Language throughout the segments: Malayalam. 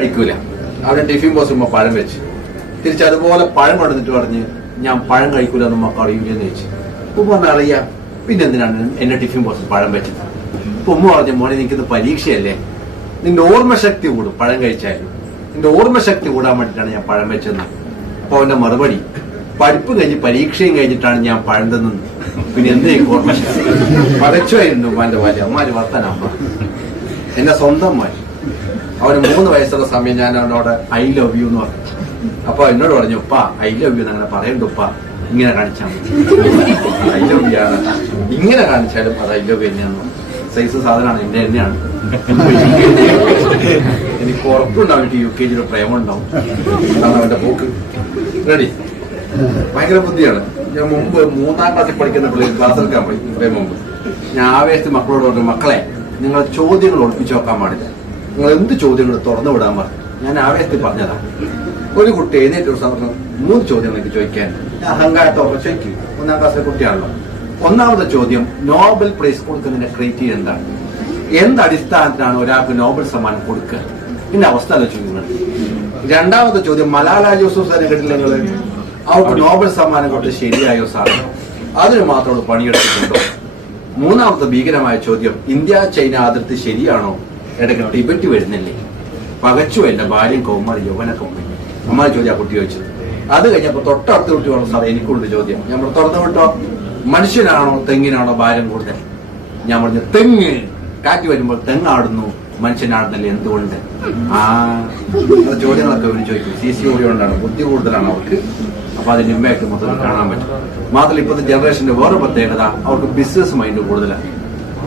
കഴിക്കൂല. അവിടെ ടിഫിൻ ബോക്സ് പഴം വെച്ച് തിരിച്ച് അതുപോലെ പഴം കൊണ്ടുവന്നിട്ട് പറഞ്ഞ് ഞാൻ പഴം കഴിക്കൂല എന്ന് ഉമ്മ അറിയില്ലെന്ന് ചോദിച്ചു. ഉമ്മ പറഞ്ഞാൽ അറിയാം, പിന്നെ എന്തിനാണ് എന്റെ ടിഫിൻ ബോക്സ് പഴം വെച്ചത്? അപ്പൊ ഉമ്മ പറഞ്ഞു, മോനെ എനിക്കിത് പരീക്ഷയല്ലേ, നിന്റെ ഓർമ്മശക്തി കൂടും പഴം കഴിച്ചാലും, നിന്റെ ഓർമ്മശക്തി കൂടാൻ വേണ്ടിയിട്ടാണ് ഞാൻ പഴം വെച്ചത്. അപ്പൊ അവന്റെ മറുപടി, പഠിപ്പ് കഴിഞ്ഞ് പരീക്ഷയും കഴിഞ്ഞിട്ടാണ് ഞാൻ പഴം തിന്നത്, പിന്നെ എന്തെങ്കിലും ഓർമ്മശക്തി പതച്ചുമായിരുന്നു ഉമ്മാന്റെ ഭാര്യ. അമ്മാര് വർത്താനമ്മ എന്റെ സ്വന്തം മായി. അവന് 3 വയസ്സുള്ള സമയം ഞാൻ അവനോട് ഐ ലവ് യു എന്ന് പറഞ്ഞു. അപ്പൊ എന്നോട് പറഞ്ഞു, ഉപ്പ ഐ ലവ് യു അങ്ങനെ പറയണ്ട ഉപ്പ, ഇങ്ങനെ കാണിച്ചാൽ മതി. ഐ ലവ് യു ആണ്, ഇങ്ങനെ കാണിച്ചാലും അത് ഐ ലവ് യു തന്നെയാണ്. സൈസ് സാധനമാണ്, എന്റെ തന്നെയാണ്. എനിക്ക് ഉറപ്പുണ്ടാവും എനിക്ക് UKG പ്രേമം ഉണ്ടാവും. അതാണ് അവന്റെ പോക്ക്. റെഡി? ഭയങ്കര ബുദ്ധിയാണ്. ഞാൻ മുമ്പ് 3ാം ക്ലാസ്സിൽ പഠിക്കുന്ന പിള്ളേർ ക്ലാസ് എടുക്കാൻ പോയി. ഇത്രയും മുമ്പ് ഞാൻ ആവേശത്തിൽ മക്കളോട് പറഞ്ഞു, മക്കളെ നിങ്ങൾ ചോദ്യങ്ങൾ ഒളിപ്പിച്ചു വെക്കാൻ പാടില്ല, നിങ്ങൾ എന്ത് ചോദ്യങ്ങൾ തുറന്നു വിടാൻ പറഞ്ഞു. ഞാൻ ആവേശത്തിൽ പറഞ്ഞതാ. ഒരു കുട്ടി എഴുന്നേറ്റ് പറഞ്ഞു, 3 ചോദ്യങ്ങൾ എനിക്ക് ചോദിക്കാൻ. അഹങ്കാരത്തോടെ ചോദിക്കും, 1ാം ക്ലാസ്സിലെ കുട്ടിയാണല്ലോ. 1ാമത്തെ ചോദ്യം, നോബൽ പ്രൈസ് കൊടുക്കുന്നതിന്റെ ക്രൈറ്റീരിയ എന്താണ്? എന്തടിസ്ഥാനത്തിലാണ് ഒരാൾക്ക് നോബൽ സമ്മാനം കൊടുക്കുക? ഇതിന്റെ അവസ്ഥ ആലോചിക്കുന്നത്. 2ാമത്തെ ചോദ്യം, മലാല യൂസുഫ്സാനെ കേട്ടില്ല നിങ്ങൾ? അവർക്ക് നോബൽ സമ്മാനം കൊടുത്ത് ശരിയായോ സാധനം? അതിന് മാത്രം പണിയെടുത്തിട്ടുണ്ടോ? 3ാമത്തെ ഭീകരമായ ചോദ്യം, ഇന്ത്യ ചൈന അതിർത്തി ശരിയാണോ? ഇടയ്ക്ക് ടിബറ്റ് വരുന്നില്ലേ? പകച്ചു എന്റെ ഭാര്യയും കൗമാരി യൗവനൊക്കെ പോയി. അമ്മായി ചോദ്യം ആ കുട്ടി ചോദിച്ചത്. അത് കഴിഞ്ഞപ്പോ തൊട്ടടുത്ത കുട്ടി പറഞ്ഞു, സാർ എനിക്കുണ്ട് ചോദ്യം. നമ്മൾ തുറന്നു വിട്ടോ, മനുഷ്യനാണോ തെങ്ങിനാണോ ഭാരം കൂടുതൽ? ഞാൻ പറഞ്ഞു, തെങ്ങ്. കാറ്റ് വരുമ്പോൾ തെങ്ങാടുന്നു, മനുഷ്യനാടുന്നല്ലേ എന്തുകൊണ്ട്? ചോദ്യങ്ങളൊക്കെ അവർ ചോദിക്കും. CCOD കൊണ്ടാണ്, ബുദ്ധി കൂടുതലാണ് അവർക്ക്. അപ്പൊ അതിന്റെ ഇമ്പാക്ട് മൊത്തം കാണാൻ പറ്റും. മാത്രമല്ല ഇപ്പോഴത്തെ ജനറേഷന്റെ വേറെ പ്രത്യേകത, അവർക്ക് ബിസിനസ് മൈൻഡ് കൂടുതലാണ്.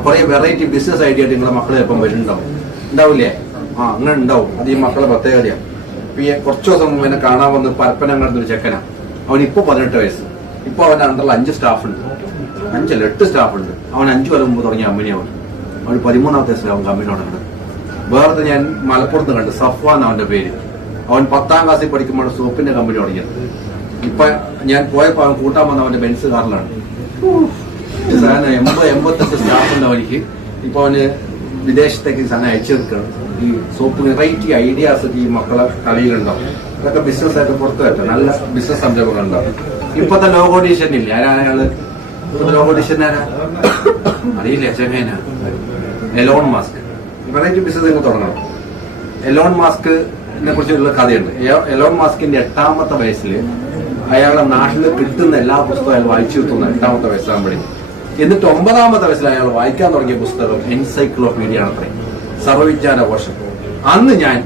കുറെ വെറൈറ്റി ബിസിനസ് ഐഡിയ ആയിട്ട് നിങ്ങളെ മക്കളെ ഇപ്പം വരുന്നുണ്ടാവും, ഉണ്ടാവില്ലേ? അങ്ങനെ ഉണ്ടാവും. അത് ഈ മക്കളെ പ്രത്യേകതയാണ്. കുറച്ചു ദിവസം മുമ്പ് എന്നെ കാണാൻ വന്ന് പരപ്പനങ്ങാടുന്ന ഒരു ചെക്കനാ. അവൻ ഇപ്പൊ 18 വയസ്സ്. ഇപ്പൊ അവന്റെ അണ്ടറിൽ 5 സ്റ്റാഫ് ഉണ്ട്. 5 8 സ്റ്റാഫ് ഉണ്ട്. അവൻ 5 കൊല്ലം മുമ്പ് തുടങ്ങിയ കമ്പനിയാണ്. അവൻ 13ാമത്തെ വയസ്സിലാണ് കമ്പനി തുടങ്ങുന്നത്. വേറെ ഞാൻ മലപ്പുറത്ത് കണ്ട്, സഫ്വാൻ അവന്റെ പേര്. അവൻ 10ാം ക്ലാസ്സിൽ പഠിക്കുമ്പോൾ സോപ്പിന്റെ കമ്പനി തുടങ്ങിയത്. ഇപ്പൊ ഞാൻ പോയപ്പോ അവൻ കൂട്ടാൻ വന്ന അവന്റെ ബെൻസ് കാറിലാണ്. 80-85 സ്റ്റാഫ് ഉണ്ട് അവനിക്ക്. ഇപ്പൊ അവന് വിദേശത്തേക്ക് സാധനം അയച്ചെടുക്കണം. ഈ സോപ്പ് വെറൈറ്റി ഐഡിയാസ് ഈ മക്കളെ കളിയിലുണ്ടാവും. അതൊക്കെ ബിസിനസ് ആയിട്ട് പുറത്തു വരട്ടെ. നല്ല ബിസിനസ് സംരംഭങ്ങൾ ഉണ്ടാവും. ഇപ്പത്തെ ലോഗോ ഡിഷൻ ഇല്ല, ആരാണ് അയാള്? ലോഗോ ഡിഷൻ ആരാ അറിയില്ല, ചെങ്ങേനാ. Elon Musk. വെറൈറ്റി ബിസിനസ് നിങ്ങൾ തുടങ്ങണം. എലോൺ മാസ്കിനെ കുറിച്ചുള്ള കഥയുണ്ട്. എലോൺ മാസ്കിന്റെ 8ാമത്തെ വയസ്സിൽ അയാളുടെ നാട്ടിൽ കിട്ടുന്ന എല്ലാ പുസ്തകവും അയാൾ വായിച്ചു കിട്ടുന്നു. 8ാമത്തെ വയസ്സാകുമ്പോഴേ. എന്നിട്ട് 9ാമത്തെ വയസ്സിൽ അയാൾ വായിക്കാൻ തുടങ്ങിയ പുസ്തകം എൻസൈക്ലോപീഡിയ ആണ്, സർവ്വവിജ്ഞാന കോശം. അന്ന് ഞാൻ